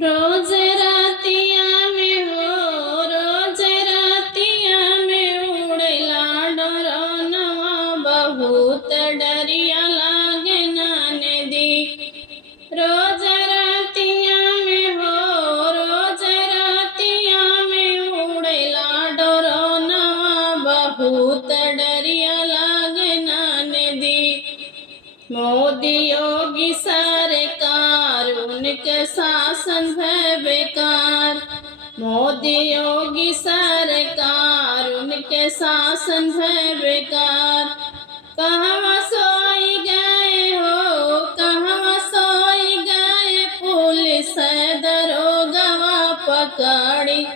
रोज रातिया में हो रोज रातिया में उड़ेला डरनवा बहुत डरिया लागे नाने दी। रोज रातिया में हो रोज रातिया में उड़ेला डरनवा बहुत डरिया लागे नाने दी। मोदी योगी सरकार उनके शासन है बेकार। मोदी योगी सरकार उनके शासन है बेकार। कहवा सोई गए हो कहवा सोई गए पुलिस दरोगवा पकड़ी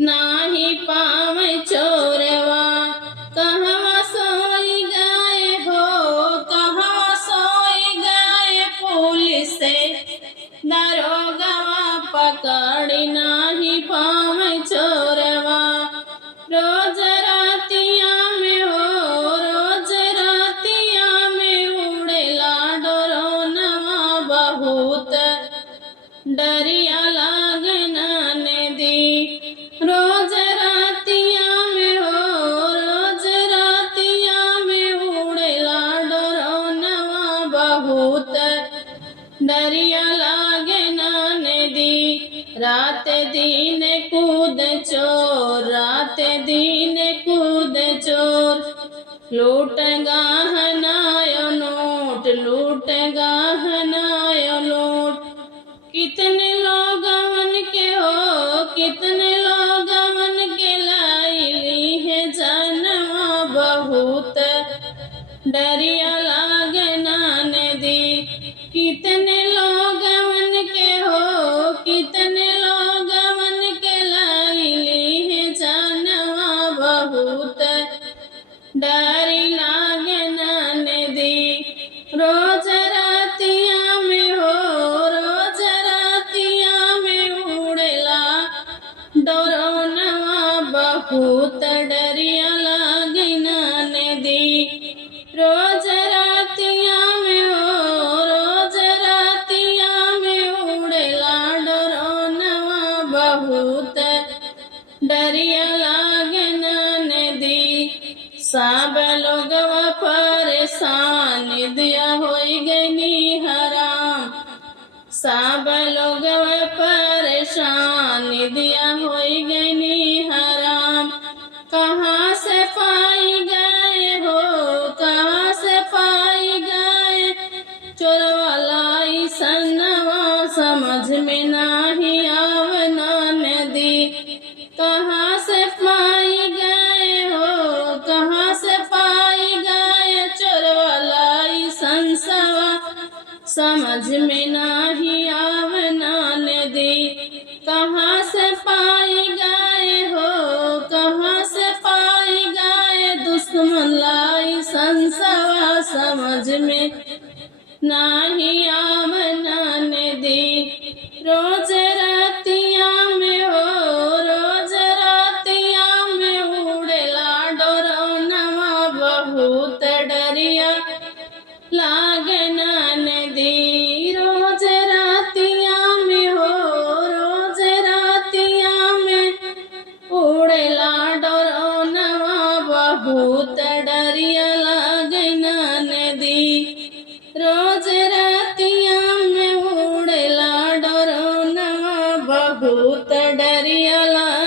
नाही पावे चोरवा। कहवा सोई गए हो कहवा सोई गए पुलिस दरोगवा पकड़ी नाही पावे चोरवा। रोज रातिया में हो रोज रातिया में उड़ेला डरनवा बहुत डरिया लागे नाने दी। रोज रातिया में हो रोज रातिया में उड़ेला डरनवा बहुत डरिया लागे नाने दी। रात दिन कूद चोर रात दिन कूद चोर लूट गहनायो नोट लूट गहनायो नोट। कितने लोगवन के हो कितने लोगवन के लाइली है जनवा बहुत डरिया लागे नाने दी। कितने लोगवन के हो कितने लोगवन के लाइली है जनवा बहुत डरी लागे नाने दी। रोज रातिया में हो रोज रातिया में उड़ेला डरनवा बहुत डरिया लागे नाने दी। रोज रातिया में हो रोज रातिया में उड़ेला डरनवा बहुत डरिया लागे नाने दी। सब लोगवा परेशान दिया होई गई हराम। सब लोगवा परेशान दिया होई गई हराम। कहाँ से पाई गए हो कहाँ से पाई गए चोरवाला सनवा समझ में नहीं आवे नाने दी। कहाँ से पाई गए हो कहाँ से पाई गए चोरवाला संसवा समझ में नहीं आवे नाने दी। कहाँ से पाई गए हो कहाँ से पाई गए दुश्मन लाई संसवा समझ में नहीं आवे नाने दी। रोज रातिया में हो रोज रातिया में उड़ेला डरनवा बहुत डरिया लागे नाने दी। रोज रातिया में हो रोज रातिया में उड़ेला डरनवा बहुत डरिया लागे नाने दी। रोज रातिया में उड़ेला डरनवा बहुत डरिया लागे।